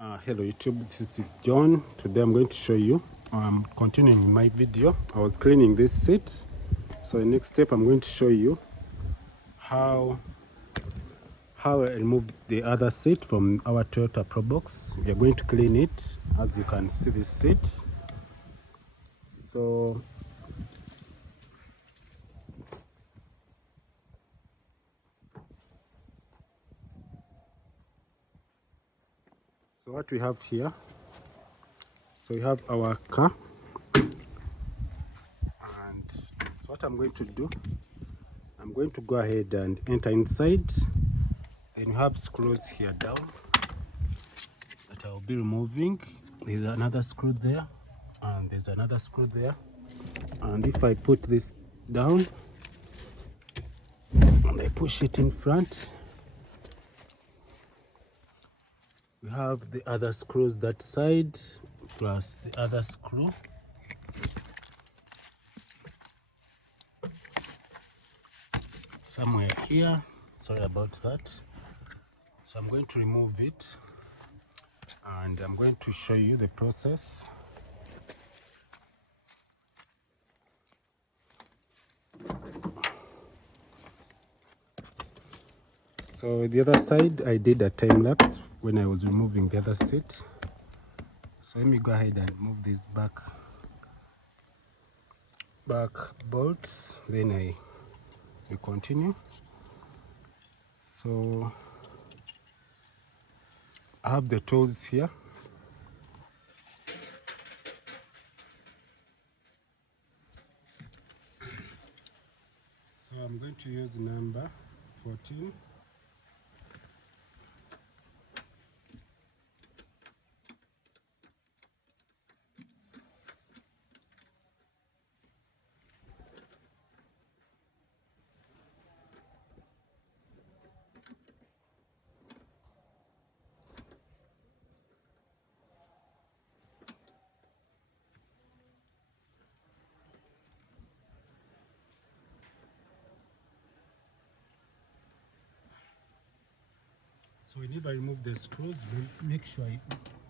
Hello YouTube, this is John. Today I'm going to show you, continuing my video. I was cleaning this seat. So the next step I'm going to show you how I remove the other seat from our Toyota Pro Box. We are going to clean it. As you can see, this seat. So what we have here, so we have our car, and so what I'm going to do, I'm going to go ahead and enter inside. And you have screws here down that I'll be removing. There's another screw there, and there's another screw there. And if I put this down and I push it in front, we have the other screws that side plus the other screw. Somewhere here, sorry about that. So I'm going to remove it and I'm going to show you the process. So the other side, I did a time lapse when I was removing the other seat. So let me go ahead and move this back bolts, then I will continue. So I have the tools here. So I'm going to use number 14. So whenever I remove the screws, make sure I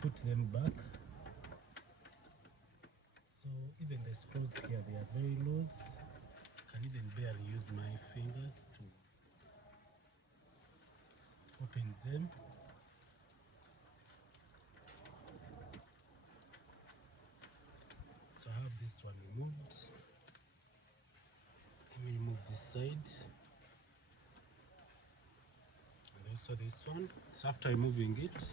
put them back. So even the screws here, they are very loose. I can even barely use my fingers to open them. So I have this one removed. Let me remove this side. And also this one. So after removing it,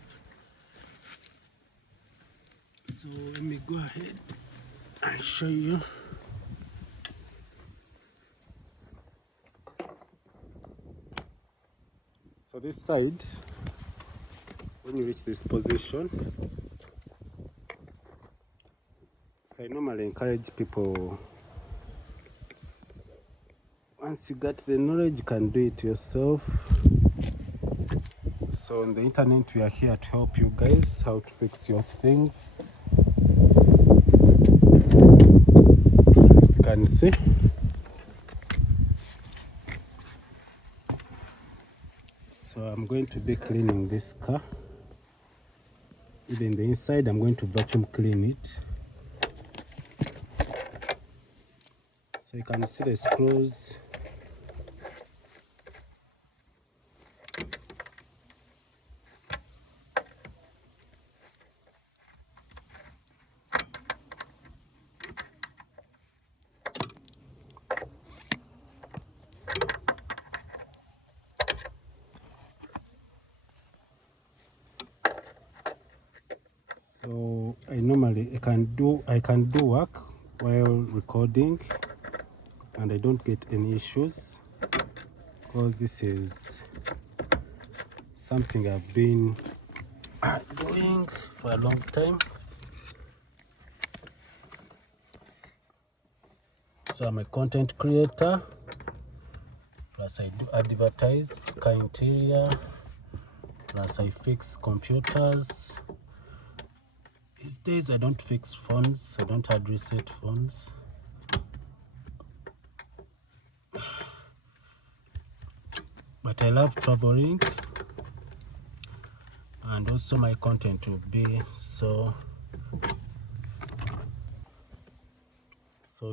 so let me go ahead and show you. So this side, when you reach this position, so I normally encourage people, once you get the knowledge, you can do it yourself. So on the internet, we are here to help you guys how to fix your things. As you can see, so I'm going to be cleaning this car. Even the inside, I'm going to vacuum clean it. So you can see the screws. So I can do work while recording and I don't get any issues, because this is something I've been doing for a long time. So I'm a content creator, plus I do advertise car interior, plus I fix computers. These days I don't fix phones, I don't hard reset phones. But I love traveling, and also my content will be so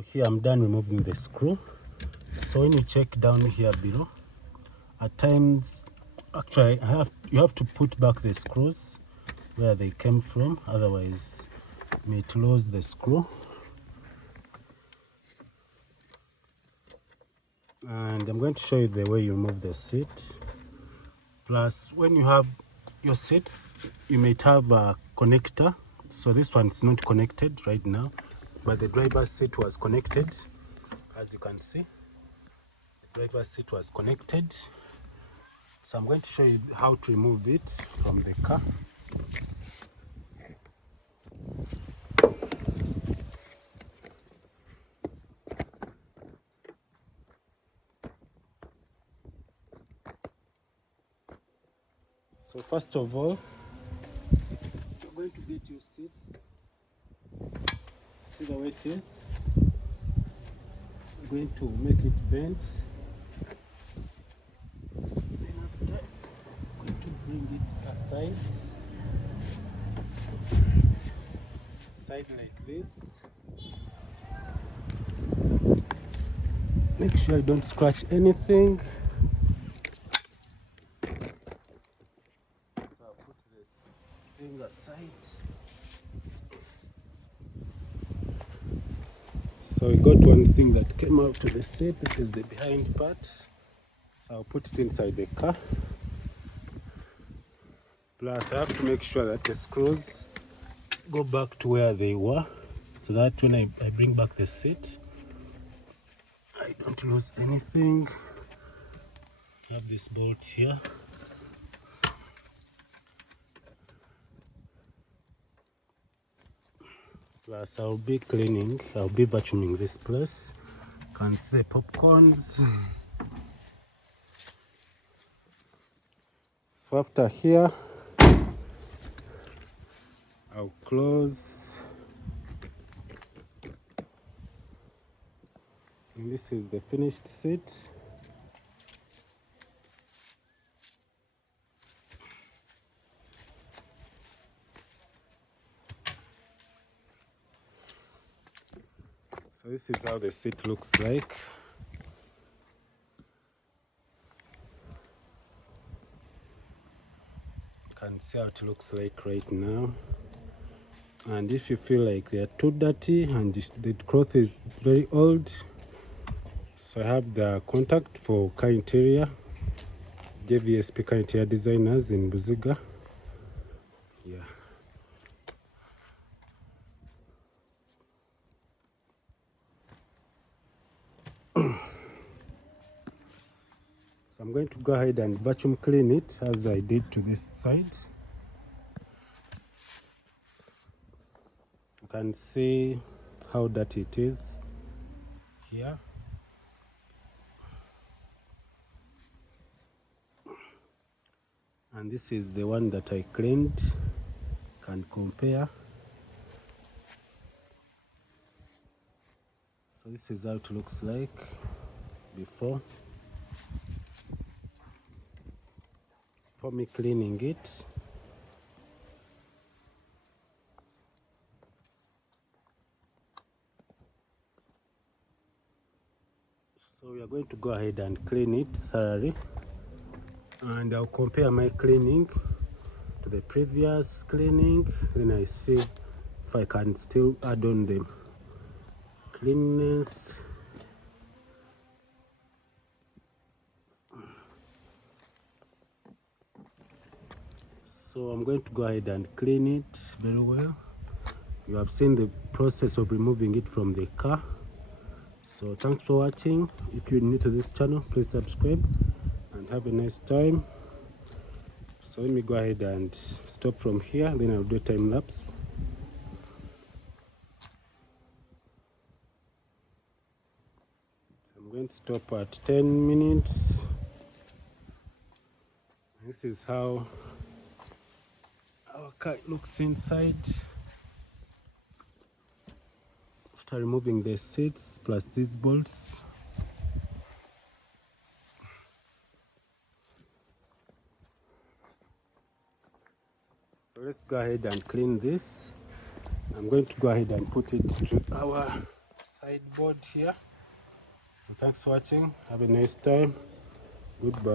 here I'm done removing the screw. So when you check down here below, at times actually you have to put back the screws where they came from, otherwise you may lose the screw. And I'm going to show you the way you remove the seat. Plus, when you have your seats, you might have a connector. So this one's not connected right now, but the driver's seat was connected. As you can see, the driver's seat was connected. So I'm going to show you how to remove it from the car. So first of all, you're going to get your seats. See the way it is. You're going to make it bend. Then after, you're going to bring it aside. Side like this. Make sure you don't scratch anything. So I'll put this thing aside. So we got one thing that came out to the seat. This is the behind part. So I'll put it inside the car. Plus I have to make sure that the screws go back to where they were, so that when I bring back the seat, I don't lose anything. I have this bolt here. Plus I'll be vacuuming this place. You can see the popcorns. So after here, I'll close. And this is the finished seat. So this is how the seat looks like. You can see how it looks like right now. And if you feel like they are too dirty and the cloth is very old, so I have the contact for car interior, JVSP car interior designers in Buziga. Yeah. So I'm going to go ahead and vacuum clean it as I did to this side. You can see how dirty it is here. And this is the one that I cleaned. Can compare. So this is how it looks like before me cleaning it. So we are going to go ahead and clean it thoroughly, and I'll compare my cleaning to the previous cleaning. Then I see if I can still add on the cleanness. So I'm going to go ahead and clean it very well. You have seen the process of removing it from the car. So thanks for watching. If you're new to this channel, please subscribe and have a nice time. So let me go ahead and stop from here, then I'll do a time lapse. I'm going to stop at 10 minutes. This is how our car looks inside after removing the seats plus these bolts. So let's go ahead and clean this. I'm going to go ahead and put it to our sideboard here. So thanks for watching. Have a nice time. Goodbye.